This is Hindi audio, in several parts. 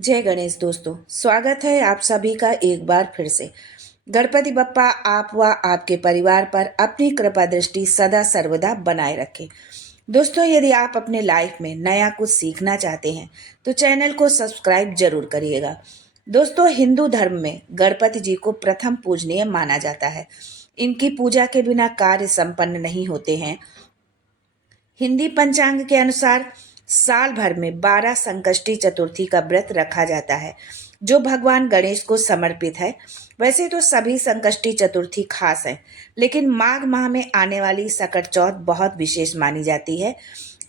जय गणेश दोस्तों, स्वागत है आप सभी का एक बार फिर से। गणपति बप्पा आप व आपके परिवार पर अपनी कृपा दृष्टि सदा सर्वदा बनाए रखे। दोस्तों, यदि आप अपने लाइफ में नया कुछ सीखना चाहते हैं तो चैनल को सब्सक्राइब जरूर करिएगा। दोस्तों, हिंदू धर्म में गणपति जी को प्रथम पूजनीय माना जाता है। इनकी पूजा के बिना कार्य संपन्न नहीं होते हैं। हिंदी पंचांग के अनुसार साल भर में 12 संकष्टी चतुर्थी का व्रत रखा जाता है जो भगवान गणेश को समर्पित है। वैसे तो सभी संकष्टी चतुर्थी खास हैं, लेकिन माघ माह में आने वाली सकट चौथ बहुत विशेष मानी जाती है।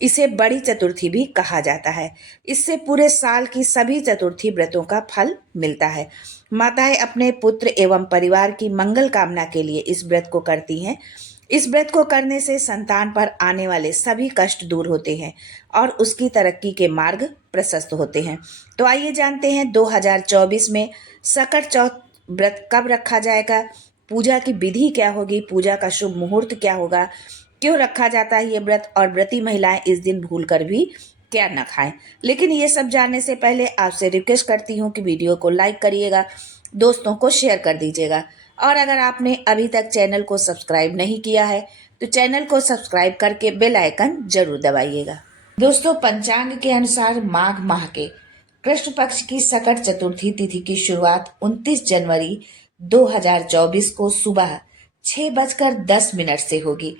इसे बड़ी चतुर्थी भी कहा जाता है। इससे पूरे साल की सभी चतुर्थी व्रतों का फल मिलता है। माताएं अपने पुत्र एवं परिवार की मंगल कामना के लिए इस व्रत को करती हैं। इस व्रत को करने से संतान पर आने वाले सभी कष्ट दूर होते हैं और उसकी तरक्की के मार्ग प्रशस्त होते हैं। तो आइए जानते हैं 2024 में सकट चौथ व्रत कब रखा जाएगा, पूजा की विधि क्या होगी, पूजा का शुभ मुहूर्त क्या होगा, क्यों रखा जाता है ये व्रत, और व्रती महिलाएं इस दिन भूलकर भी क्या न खाएं। लेकिन ये सब जानने से पहले आपसे रिक्वेस्ट करती हूँ कि वीडियो को लाइक करिएगा, दोस्तों को शेयर कर दीजिएगा, और अगर आपने अभी तक चैनल को सब्सक्राइब नहीं किया है तो चैनल को सब्सक्राइब करके बेल आइकन जरूर दबाइएगा। दोस्तों, पंचांग के अनुसार माघ माह के कृष्ण पक्ष की सकट चतुर्थी तिथि की शुरुआत 29 जनवरी 2024 को सुबह 6:10 से होगी।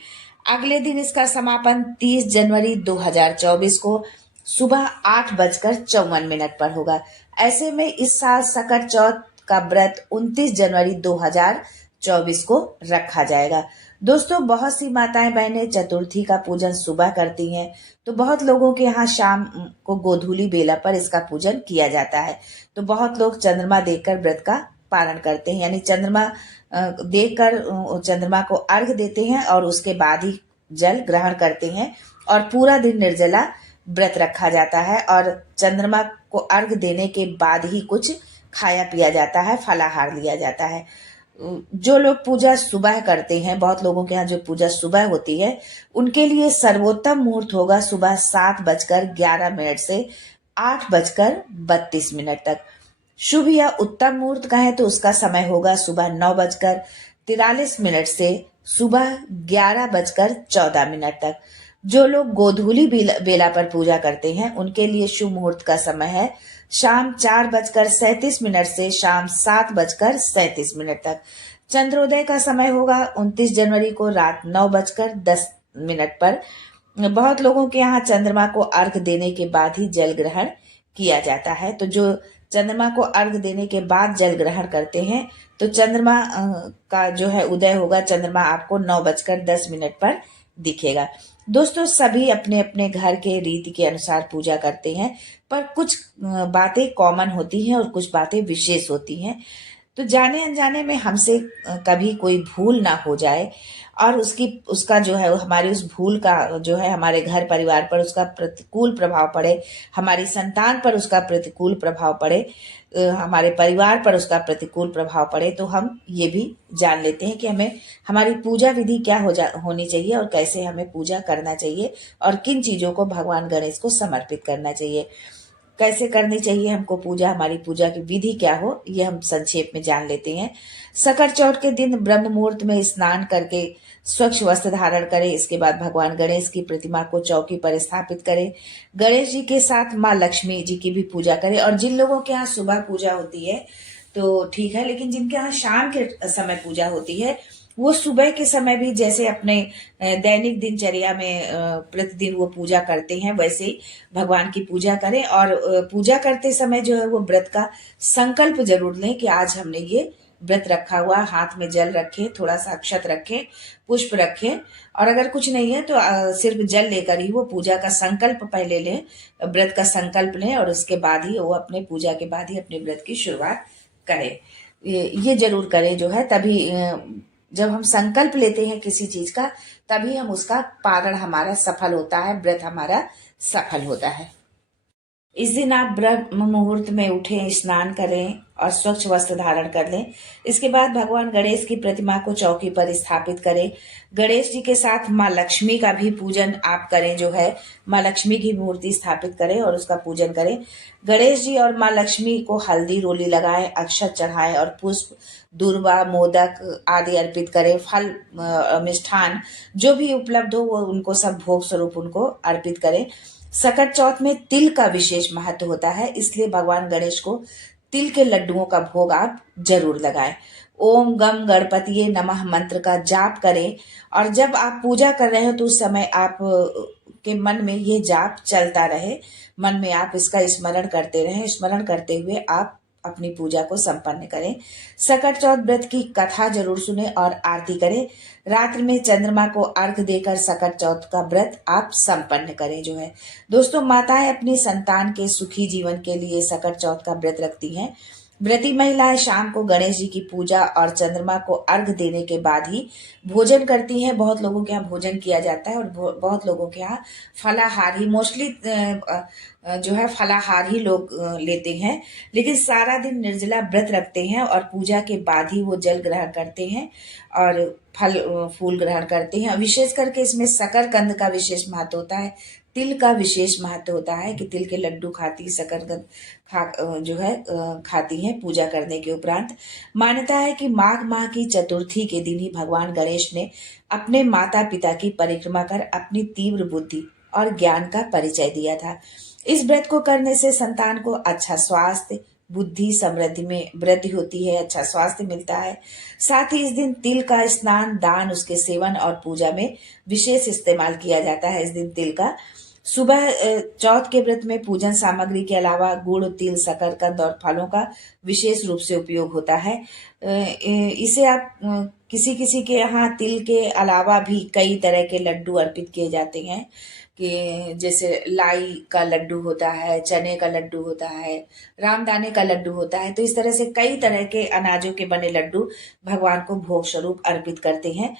अगले दिन इसका समापन 30 जनवरी 2024 को सुबह 8:54 पर होगा। ऐसे में इस साल सकट चौथ का व्रत 29 जनवरी 2024 को रखा जाएगा। दोस्तों, बहुत सी माताएं बहनें चतुर्थी का पूजन सुबह करती हैं, तो बहुत लोगों के यहाँ शाम को गोधूली बेला पर इसका पूजन किया जाता है। तो बहुत लोग चंद्रमा देखकर व्रत का पालन करते हैं, यानी चंद्रमा देखकर चंद्रमा को अर्घ देते हैं और उसके बाद ही जल ग्रहण करते हैं और पूरा दिन निर्जला व्रत रखा जाता है और चंद्रमा को अर्घ देने के बाद ही कुछ खाया पिया जाता है, फलाहार लिया जाता है। जो लोग पूजा सुबह करते हैं, बहुत लोगों के यहाँ जो पूजा सुबह होती है, उनके लिए सर्वोत्तम मुहूर्त होगा सुबह 7:11 से 8:32 तक। शुभ या उत्तम मुहूर्त कहें तो उसका समय होगा सुबह 9:43 से सुबह 11:14 तक। जो लोग गोधूली बेला पर पूजा करते हैं उनके लिए शुभ मुहूर्त का समय है शाम 4:37 से शाम 7:37 तक। चंद्रोदय का समय होगा 29 जनवरी को रात 9:10 पर। बहुत लोगों के यहाँ चंद्रमा को अर्घ देने के बाद ही जल ग्रहण किया जाता है। तो जो चंद्रमा को अर्घ देने के बाद जल ग्रहण करते हैं तो चंद्रमा का जो है उदय होगा, चंद्रमा आपको 9:10 पर दिखेगा। दोस्तों, सभी अपने अपने घर के रीति के अनुसार पूजा करते हैं, पर कुछ बातें कॉमन होती हैं और कुछ बातें विशेष होती हैं। तो जाने अनजाने में हमसे कभी कोई भूल ना हो जाए और उसका जो है हमारी उस भूल का जो है हमारे घर परिवार पर उसका प्रतिकूल प्रभाव पड़े, हमारी संतान पर उसका प्रतिकूल प्रभाव पड़े, हमारे परिवार पर उसका प्रतिकूल प्रभाव पड़े, तो हम ये भी जान लेते हैं कि हमें हमारी पूजा विधि क्या होनी चाहिए और कैसे हमें पूजा करना चाहिए और किन चीजों को भगवान गणेश को समर्पित करना चाहिए, कैसे करनी चाहिए हमको पूजा, हमारी पूजा की विधि क्या हो, ये हम संक्षेप में जान लेते हैं। सकट चौथ के दिन ब्रह्म मुहूर्त में स्नान करके स्वच्छ वस्त्र धारण करें। इसके बाद भगवान गणेश की प्रतिमा को चौकी पर स्थापित करें। गणेश जी के साथ माँ लक्ष्मी जी की भी पूजा करें। और जिन लोगों के यहाँ सुबह पूजा होती है तो ठीक है, लेकिन जिनके यहाँ शाम के समय पूजा होती है वो सुबह के समय भी जैसे अपने दैनिक दिनचर्या में प्रतिदिन वो पूजा करते हैं वैसे ही भगवान की पूजा करें। और पूजा करते समय जो है वो व्रत का संकल्प जरूर लें कि आज हमने ये व्रत रखा हुआ, हाथ में जल रखें, थोड़ा सा अक्षत रखें, पुष्प रखें, और अगर कुछ नहीं है तो सिर्फ जल लेकर ही वो पूजा का संकल्प पहले लें, व्रत का संकल्प लें और उसके बाद ही वो अपने पूजा के बाद ही अपने व्रत की शुरुआत करें। ये जरूर करें जो है, तभी जब हम संकल्प लेते हैं किसी चीज का तभी हम उसका पालन हमारा सफल होता है, व्रत हमारा सफल होता है। इस दिन आप ब्रह्म मुहूर्त में उठें, स्नान करें और स्वच्छ वस्त्र धारण कर लें। इसके बाद भगवान गणेश की प्रतिमा को चौकी पर स्थापित करें। गणेश जी के साथ माँ लक्ष्मी का भी पूजन आप करें, जो है माँ लक्ष्मी की मूर्ति स्थापित करें और उसका पूजन करें। गणेश जी और माँ लक्ष्मी को हल्दी रोली लगाएं, अक्षत चढ़ाएं और पुष्प, दूर्वा, मोदक आदि अर्पित करें। फल, मिष्ठान जो भी उपलब्ध हो वो उनको सब भोग स्वरूप उनको अर्पित करें। सकट चौथ में तिल का विशेष महत्व होता है, इसलिए भगवान गणेश को तिल के लड्डुओं का भोग आप जरूर लगाएं। ओम गम गणपतिये नमः मंत्र का जाप करें और जब आप पूजा कर रहे हो तो उस समय आप के मन में ये जाप चलता रहे, मन में आप इसका स्मरण करते रहें। स्मरण करते हुए आप अपनी पूजा को संपन्न करें। सकट चौथ व्रत की कथा जरूर सुने और आरती करें। रात्रि में चंद्रमा को अर्घ देकर सकट चौथ का व्रत आप संपन्न करें। जो है दोस्तों, माताएं अपनी संतान के सुखी जीवन के लिए सकट चौथ का व्रत रखती हैं। व्रती महिलाएं शाम को गणेश जी की पूजा और चंद्रमा को अर्घ देने के बाद ही भोजन करती हैं। बहुत लोगों के यहाँ भोजन किया जाता है और बहुत लोगों के यहाँ फलाहार ही, मोस्टली जो है फलाहार ही लोग लेते हैं, लेकिन सारा दिन निर्जला व्रत रखते हैं और पूजा के बाद ही वो जल ग्रहण करते हैं और फल फूल ग्रहण करते हैं। विशेष करके इसमें शकरकंद का विशेष महत्व होता है, तिल का विशेष महत्व होता है कि तिल के लड्डू खाती, शकरकंद जो है खाती हैं पूजा करने के उपरांत। मान्यता है कि माघ माह की चतुर्थी के दिन ही भगवान गणेश ने अपने माता पिता की परिक्रमा कर अपनी तीव्र बुद्धि और ज्ञान का परिचय दिया था। इस व्रत को करने से संतान को अच्छा स्वास्थ्य, बुद्धि, समृद्धि में वृद्धि होती है, अच्छा स्वास्थ्य मिलता है। साथ ही इस दिन तिल का स्नान, दान, उसके सेवन और पूजा में विशेष इस्तेमाल किया जाता है। इस दिन तिल का सुबह चौथ के व्रत में पूजन सामग्री के अलावा गुड़, तिल, शकरकंद और फलों का विशेष रूप से उपयोग होता है। इसे आप किसी किसी के यहाँ तिल के अलावा भी कई तरह के लड्डू अर्पित किए जाते हैं, कि जैसे लाई का लड्डू होता है, चने का लड्डू होता है, रामदाने का लड्डू होता है। तो इस तरह से कई तरह के अनाजों के बने लड्डू भगवान को भोग स्वरूप अर्पित करते हैं।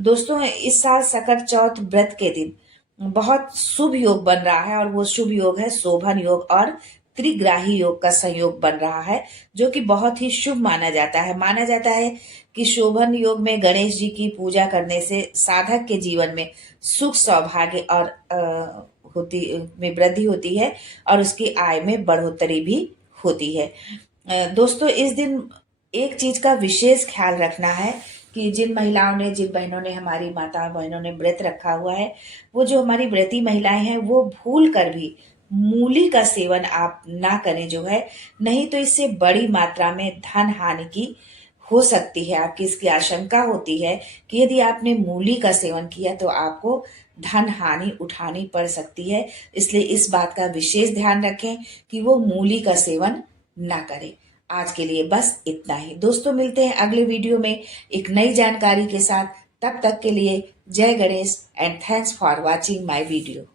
दोस्तों, इस साल सकट चौथ व्रत के दिन बहुत शुभ योग बन रहा है और वो शुभ योग है शोभन योग और त्रिग्राही योग का संयोग बन रहा है, जो कि बहुत ही शुभ माना जाता है। माना जाता है कि शोभन योग में गणेश जी की पूजा करने से साधक के जीवन में सुख, सौभाग्य और में वृद्धि होती है और उसकी आय में बढ़ोतरी भी होती है। दोस्तों, इस दिन एक चीज का विशेष ख्याल रखना है कि जिन महिलाओं ने, जिन बहनों ने, हमारी माता बहनों ने व्रत रखा हुआ है, वो जो हमारी व्रती महिलाएं हैं, वो भूल कर भी मूली का सेवन आप ना करें, जो है नहीं तो इससे बड़ी मात्रा में धन हानि की हो सकती है। आपकी इसकी आशंका होती है कि यदि आपने मूली का सेवन किया तो आपको धन हानि उठानी पड़ सकती है। इसलिए इस बात का विशेष ध्यान रखें कि वो मूली का सेवन ना करें। आज के लिए बस इतना ही दोस्तों, मिलते हैं अगले वीडियो में एक नई जानकारी के साथ। तब तक के लिए जय Ganesh and thanks for watching my video.